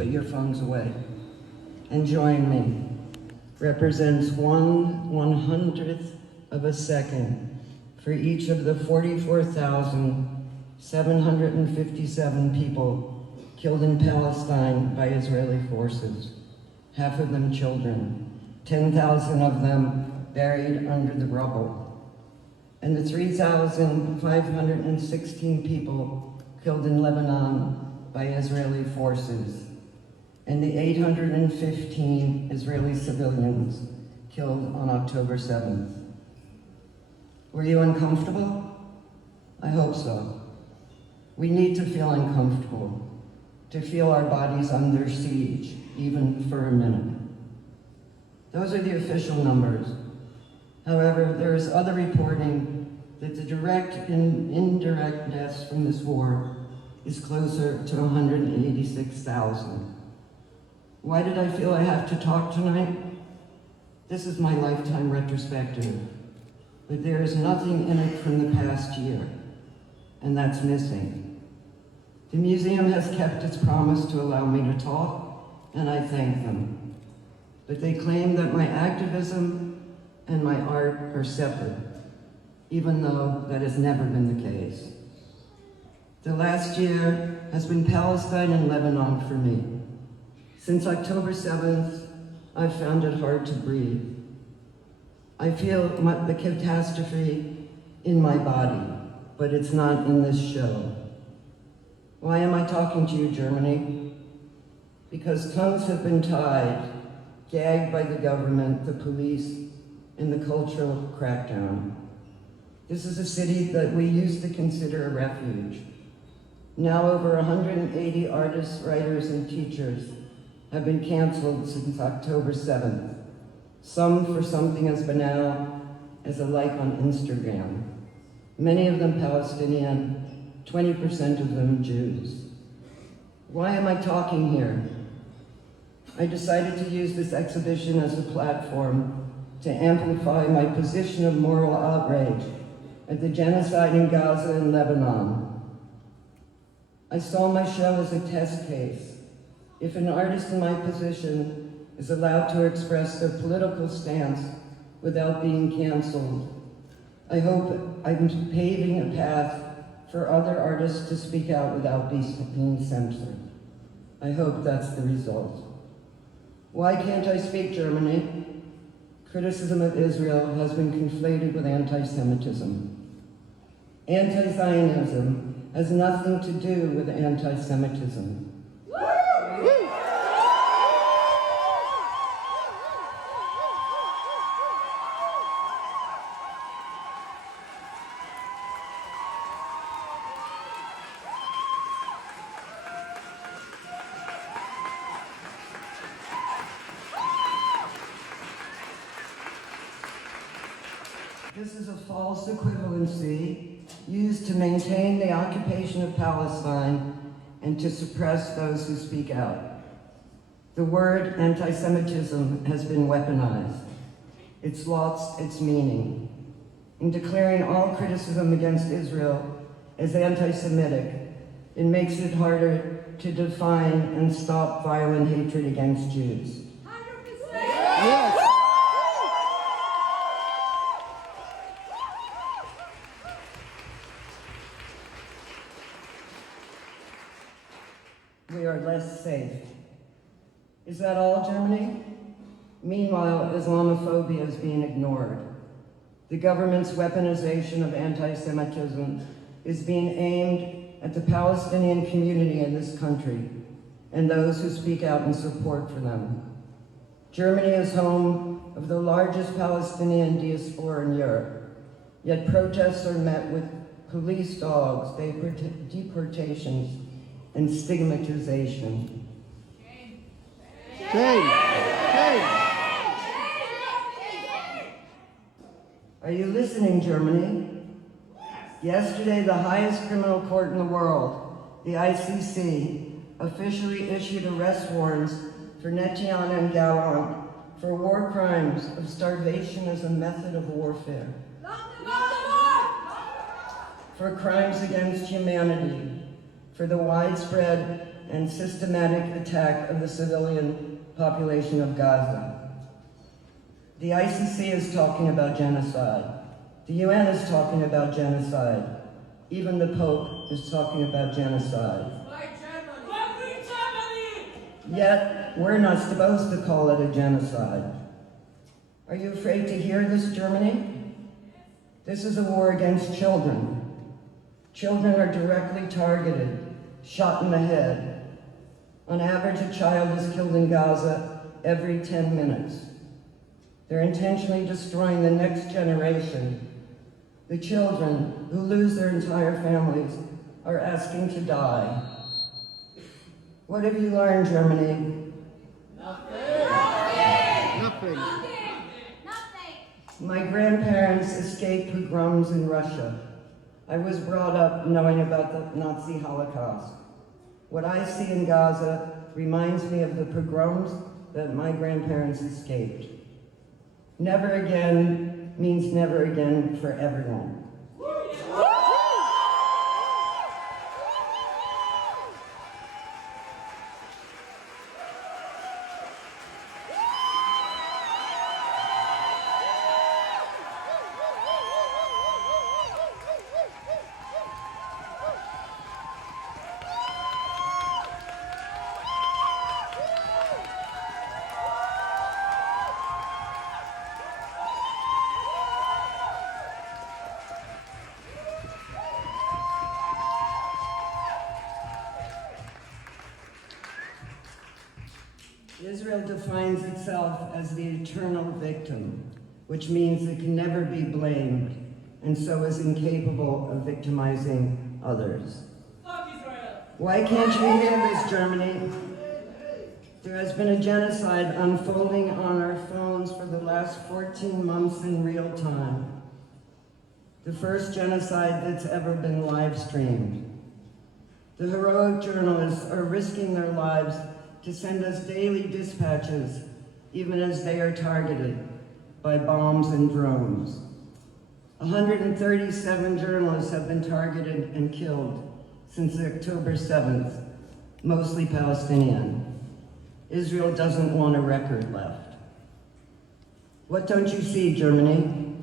put your phones away and join me, represents 1/100th of a second for each of the 44,757 people killed in Palestine by Israeli forces, half of them children, 10,000 of them buried under the rubble, and the 3,516 people killed in Lebanon by Israeli forces, and the 815 Israeli civilians killed on October 7th. Were you uncomfortable? I hope so. We need to feel uncomfortable, to feel our bodies under siege, even for a minute. Those are the official numbers. However, there is other reporting that the direct and indirect deaths from this war is closer to 186,000. Why did I feel I have to talk tonight? This is my lifetime retrospective, but there is nothing in it from the past year, and that's missing. The museum has kept its promise to allow me to talk, and I thank them. But they claim that my activism and my art are separate, even though that has never been the case. The last year has been Palestine and Lebanon for me. Since October 7th, I've found it hard to breathe. I feel the catastrophe in my body, but it's not in this show. Why am I talking to you, Germany? Because tongues have been tied, gagged by the government, the police, and the cultural crackdown. This is a city that we used to consider a refuge. Now over 180 artists, writers, and teachers have been canceled since October 7th, some for something as banal as a like on Instagram. Many of them Palestinian, 20% of them Jews. Why am I talking here? I decided to use this exhibition as a platform to amplify my position of moral outrage at the genocide in Gaza and Lebanon. I saw my show as a test case. If an artist in my position is allowed to express their political stance without being canceled, I hope I'm paving a path for other artists to speak out without being censored. I hope that's the result. Why can't I speak Germany? Criticism of Israel has been conflated with anti-Semitism. Anti-Zionism has nothing to do with anti-Semitism. This is a false equivalency used to maintain the occupation of Palestine and to suppress those who speak out. The word anti-Semitism has been weaponized. It's lost its meaning. In declaring all criticism against Israel as anti-Semitic, it makes it harder to define and stop violent hatred against Jews. 100%! Yes. We are less safe. Is that all, Germany? Meanwhile, Islamophobia is being ignored. The government's weaponization of anti-Semitism is being aimed at the Palestinian community in this country and those who speak out in support for them. Germany is home of the largest Palestinian diaspora in Europe, yet protests are met with police dogs, deportations, and stigmatization. Shame! Shame! Are you listening, Germany? Yesterday, the highest criminal court in the world, the ICC, officially issued arrest warrants for Netian and Gallant for war crimes of starvation as a method of warfare, for crimes against humanity, for the widespread and systematic attack of the civilian population of Gaza. The ICC is talking about genocide. The UN is talking about genocide. Even the Pope is talking about genocide. Yet, we're not supposed to call it a genocide. Are you afraid to hear this, Germany? This is a war against children. Children are directly targeted, shot in the head. On average, a child is killed in Gaza every 10 minutes. They're intentionally destroying the next generation. The children who lose their entire families are asking to die. What have you learned, Germany? Nothing. My grandparents escaped pogroms in Russia. I was brought up knowing about the Nazi Holocaust. What I see in Gaza reminds me of the pogroms that my grandparents escaped. Never again means never again for everyone. Israel defines itself as the eternal victim, which means it can never be blamed, and so is incapable of victimizing others. Why can't you hear this, Germany? There has been a genocide unfolding on our phones for the last 14 months in real time. The first genocide that's ever been live streamed. The heroic journalists are risking their lives to send us daily dispatches, even as they are targeted by bombs and drones. 137 journalists have been targeted and killed since October 7th, mostly Palestinian. Israel doesn't want a record left. What don't you see, Germany?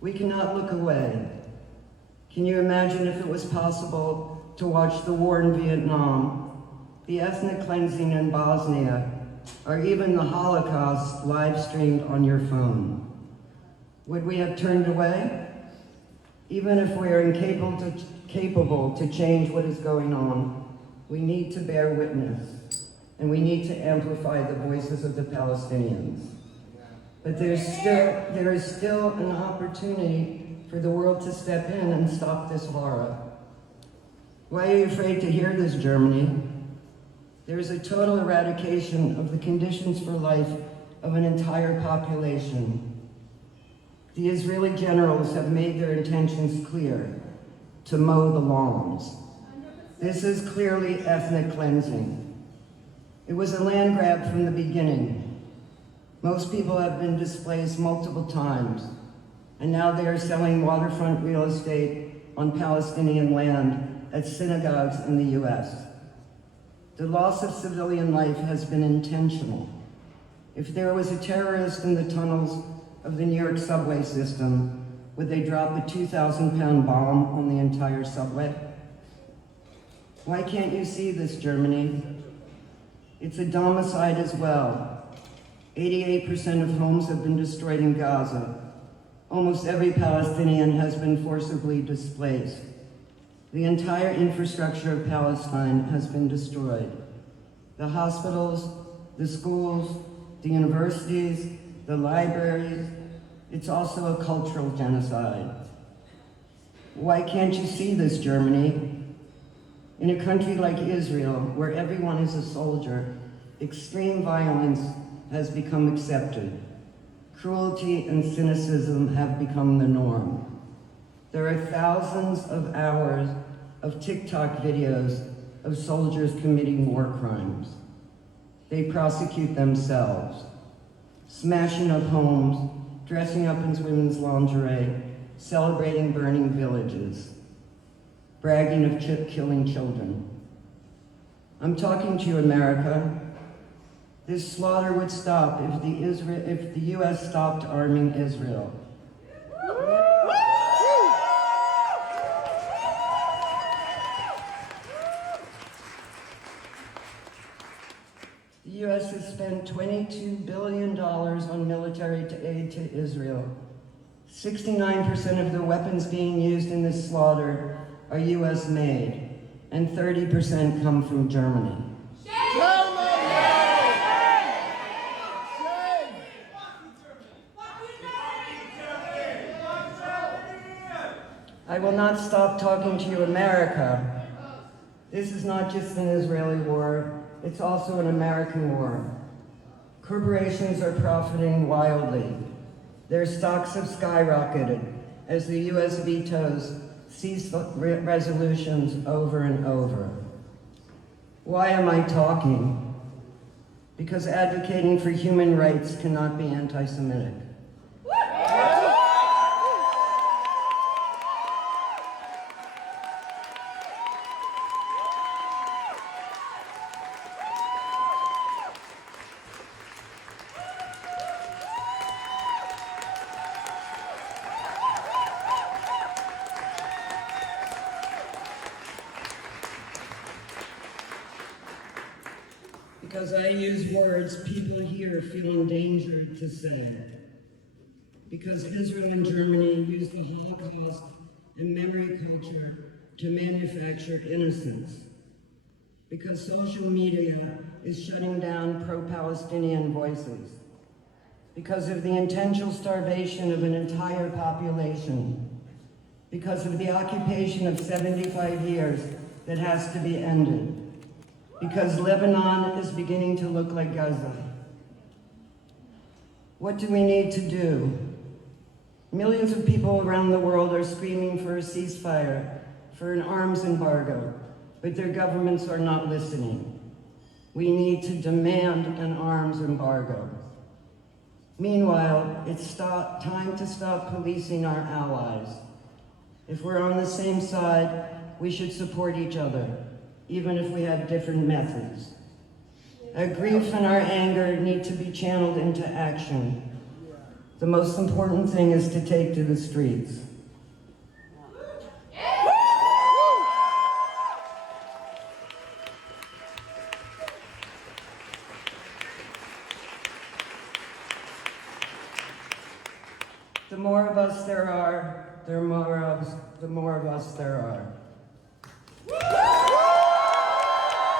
We cannot look away. Can you imagine if it was possible to watch the war in Vietnam, the ethnic cleansing in Bosnia, or even the Holocaust live streamed on your phone? Would we have turned away? Even if we are incapable to change what is going on, we need to bear witness, and we need to amplify the voices of the Palestinians. But there is still an opportunity for the world to step in and stop this horror. Why are you afraid to hear this, Germany? There is a total eradication of the conditions for life of an entire population. The Israeli generals have made their intentions clear: to mow the lawns. This is clearly ethnic cleansing. It was a land grab from the beginning. Most people have been displaced multiple times, and now they are selling waterfront real estate on Palestinian land at synagogues in the US. The loss of civilian life has been intentional. If there was a terrorist in the tunnels of the New York subway system, would they drop a 2,000-pound bomb on the entire subway? Why can't you see this, Germany? It's a domicide as well. 88% of homes have been destroyed in Gaza. Almost every Palestinian has been forcibly displaced. The entire infrastructure of Palestine has been destroyed. The hospitals, the schools, the universities, the libraries. It's also a cultural genocide. Why can't you see this, Germany? In a country like Israel, where everyone is a soldier, extreme violence has become accepted. Cruelty and cynicism have become the norm. There are thousands of hours of TikTok videos of soldiers committing war crimes. They prosecute themselves, smashing up homes, dressing up in women's lingerie, celebrating burning villages, bragging of killing children. I'm talking to you, America. This slaughter would stop if the US stopped arming Israel. The US has spent $22 billion on military aid to Israel. 69% of the weapons being used in this slaughter are US made, and 30% come from Germany. I will not stop talking to you, America. This is not just an Israeli war, it's also an American war. Corporations are profiting wildly. Their stocks have skyrocketed as the US vetoes cease resolutions over and over. Why am I talking? Because advocating for human rights cannot be anti-Semitic. Because I use words people here feel endangered to say. Because Israel and Germany use the Holocaust and memory culture to manufacture innocence. Because social media is shutting down pro-Palestinian voices. Because of the intentional starvation of an entire population. Because of the occupation of 75 years that has to be ended. Because Lebanon is beginning to look like Gaza. What do we need to do? Millions of people around the world are screaming for a ceasefire, for an arms embargo, but their governments are not listening. We need to demand an arms embargo. Meanwhile, it's time to stop policing our allies. If we're on the same side, we should support each other, even if we have different methods. Our grief and our anger need to be channeled into action. The most important thing is to take to the streets. The more of us there are, the more of us there are.